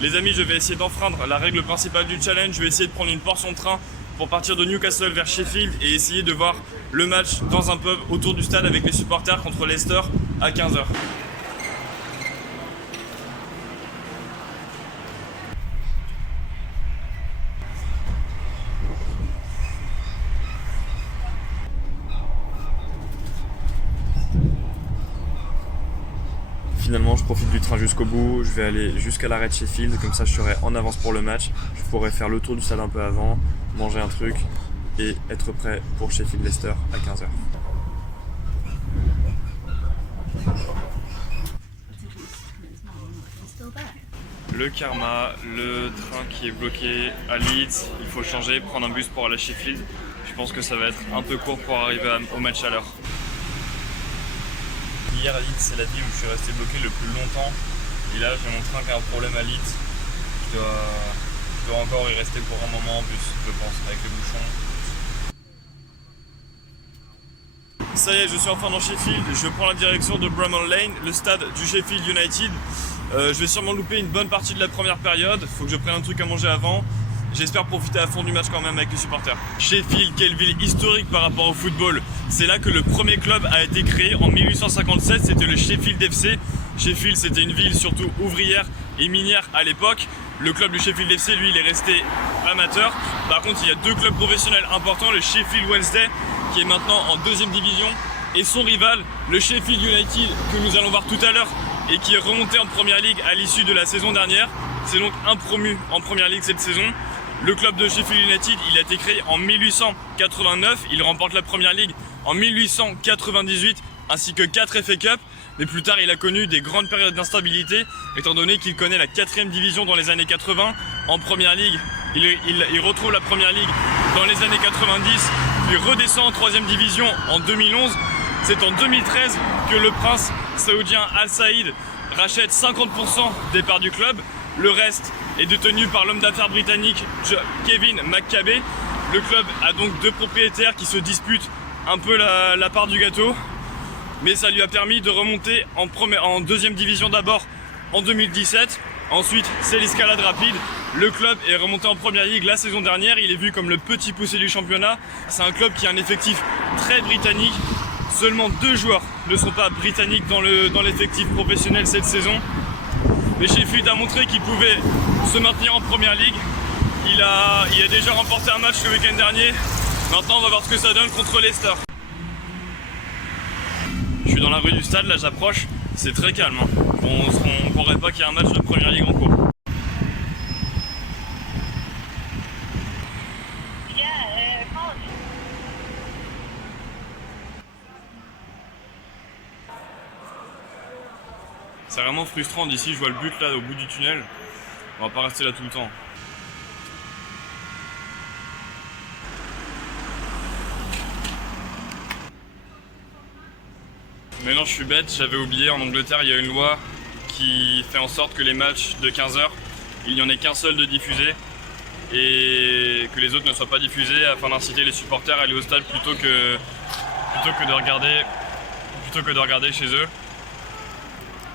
Les amis, je vais essayer d'enfreindre la règle principale du challenge. Je vais essayer de prendre une portion de train pour partir de Newcastle vers Sheffield et essayer de voir le match dans un pub autour du stade avec les supporters contre Leicester à 15h. Finalement, je profite du train jusqu'au bout, je vais aller jusqu'à l'arrêt de Sheffield, comme ça je serai en avance pour le match. Je pourrai faire le tour du stade un peu avant, manger un truc et être prêt pour Sheffield-Leicester à 15h. Le karma, le train qui est bloqué à Leeds, il faut changer, prendre un bus pour aller à Sheffield. Je pense que ça va être un peu court pour arriver au match à l'heure. Hier à Leeds, c'est la ville où je suis resté bloqué le plus longtemps. Et là, j'ai mon train qui a un problème à Leeds. Je dois encore y rester pour un moment en plus, je pense, avec les bouchons. Ça y est, je suis enfin dans Sheffield. Je prends la direction de Bramall Lane, le stade du Sheffield United. Je vais sûrement louper une bonne partie de la première période. Faut que je prenne un truc à manger avant. J'espère profiter à fond du match quand même avec les supporters. Sheffield, quelle ville historique par rapport au football. C'est là que le premier club a été créé en 1857, c'était le Sheffield FC. Sheffield, c'était une ville surtout ouvrière et minière à l'époque. Le club du Sheffield FC, lui, il est resté amateur. Par contre, il y a deux clubs professionnels importants, le Sheffield Wednesday, qui est maintenant en deuxième division, et son rival, le Sheffield United, que nous allons voir tout à l'heure, et qui est remonté en Première Ligue à l'issue de la saison dernière. C'est donc un promu en Première Ligue cette saison. Le club de Sheffield United, il a été créé en 1889, il remporte la Première Ligue en 1898 ainsi que 4 FA Cup, mais plus tard il a connu des grandes périodes d'instabilité étant donné qu'il connaît la 4e division dans les années 80 en Première Ligue. Il retrouve la Première Ligue dans les années 90, puis redescend en 3e division en 2011. C'est en 2013 que le prince saoudien Al Saïd rachète 50% des parts du club. Le reste est détenu par l'homme d'affaires britannique Kevin McCabe. Le club a donc deux propriétaires qui se disputent un peu la part du gâteau. Mais ça lui a permis de remonter en deuxième division d'abord en 2017. Ensuite, c'est l'escalade rapide. Le club est remonté en Première Ligue la saison dernière. Il est vu comme le petit poussé du championnat. C'est un club qui a un effectif très britannique. Seulement 2 joueurs ne sont pas britanniques dans l'effectif professionnel cette saison. Mais Sheffield a montré qu'il pouvait se maintenir en Première Ligue. Il a déjà remporté un match le week-end dernier. Maintenant, on va voir ce que ça donne contre Leicester. Je suis dans la rue du stade, là j'approche. C'est très calme. Hein. On ne croirait pas qu'il y a un match de Première Ligue en cours. C'est vraiment frustrant d'ici, je vois le but là au bout du tunnel. On va pas rester là tout le temps. Mais non, je suis bête, j'avais oublié, en Angleterre il y a une loi qui fait en sorte que les matchs de 15h, il n'y en ait qu'un seul de diffusé et que les autres ne soient pas diffusés afin d'inciter les supporters à aller au stade plutôt que de regarder chez eux.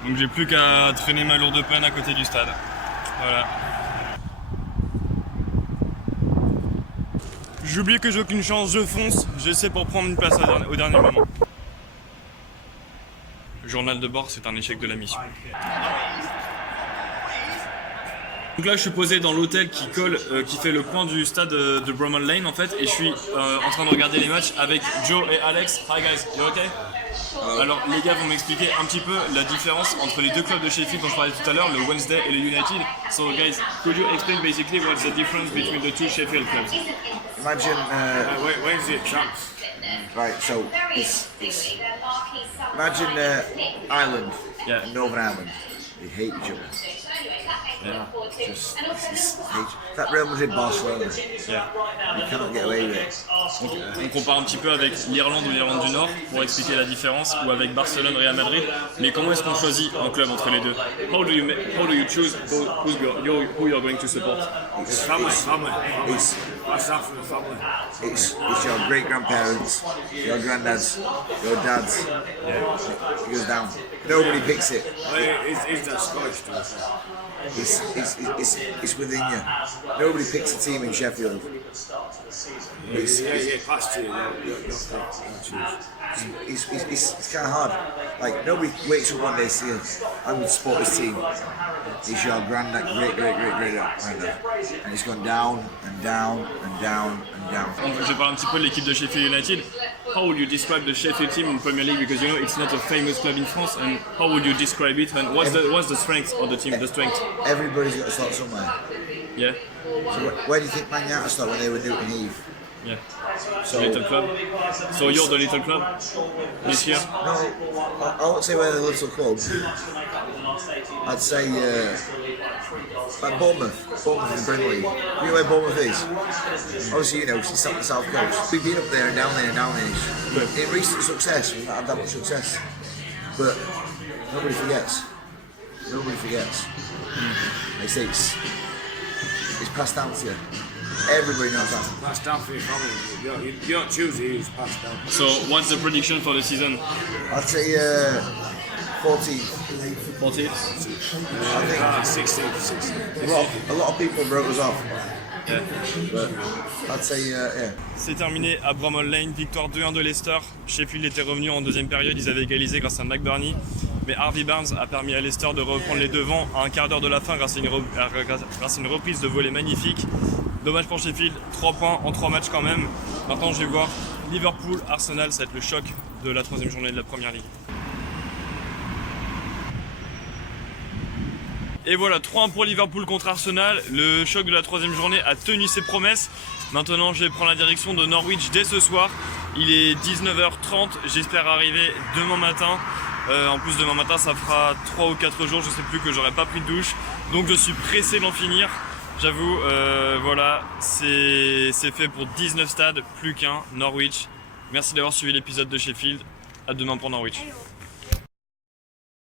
Donc j'ai plus qu'à traîner ma lourde peine à côté du stade. Voilà. J'oublie que j'ai aucune chance, je fonce, j'essaie pour prendre une place au dernier moment. Le journal de bord, c'est un échec de la mission. Donc là je suis posé dans l'hôtel qui fait le coin du stade de Bramall Lane en fait, et je suis en train de regarder les matchs avec Joe et Alex. Hi guys, you okay? Alors les gars vont m'expliquer un petit peu la différence entre les deux clubs de Sheffield dont je parlais tout à l'heure, le Wednesday et le United. So guys, could you explain basically what's the difference between the two Sheffield clubs? Imagine, where's the champs? right, so imagine Ireland, Yeah. and Northern Ireland, they hate each other. Yeah. Just hate. That Real Madrid Barcelona, Yeah. you cannot get away with it. On compare un petit peu avec l'Irlande ou l'Irlande du Nord pour expliquer la différence, ou avec Barcelone, Real Madrid. Mais comment est-ce qu'on choisit un club entre les deux? How do you choose who you're going to support? It's family. It's Watch out for the family. it's your great grandparents, your granddads, your dads. It goes down. Nobody picks it. Well, he's that Scottish dude. It's it's within you. Nobody picks a team in Sheffield. Past you. It's kind of hard. Like, nobody wakes up one day saying, I'm going to support this team. It's your granddad, great granddad. And it's gone down and down and down and down. Je parle un petit peu de l'équipe de Sheffield United. How would you describe the Sheffield team in Premier League? Because you know it's not a famous club in France. And how would you describe it? And what's the strength of the team? The strength? Everybody's got to start somewhere. Yeah, So where do you think Man United started when they were Newton Heath? yeah. So, Little club. So you're the little club this year. no, I won't say we're the little club. I'd say like Bournemouth in the Premier League. You know where Bournemouth is? Obviously, you know, it's up the south coast. We've been up there and down there and down there. But in recent success, we've not had that much success. But nobody forgets. Nobody forgets. They say it's passed down to you. Everybody knows that. Passed down for your family. You don't choose it, it's passed down. So what's the prediction for the season? I'd say 14. 40? I think 16. a lot of people wrote us off. Yeah. But I'd say, yeah. C'est terminé à Bramall Lane, victoire 2-1 de Leicester. Sheffield était revenu en deuxième période, ils avaient égalisé grâce à McBurney. Mais Harvey Barnes a permis à Leicester de reprendre les devants à un quart d'heure de la fin grâce à une reprise de volée magnifique. Dommage pour Sheffield, 3 points en 3 matchs quand même. Maintenant je vais voir Liverpool, Arsenal, ça va être le choc de la 3e journée de la Première Ligue. Et voilà, 3-1 pour Liverpool contre Arsenal. Le choc de la 3e journée a tenu ses promesses. Maintenant, je vais prendre la direction de Norwich dès ce soir. Il est 19h30. J'espère arriver demain matin. En plus, demain matin, ça fera 3 ou 4 jours, je sais plus, que j'aurai pas pris de douche. Donc, je suis pressé d'en finir. J'avoue, voilà, c'est fait pour 19 stades, plus qu'un, Norwich. Merci d'avoir suivi l'épisode de Sheffield. À demain pour Norwich.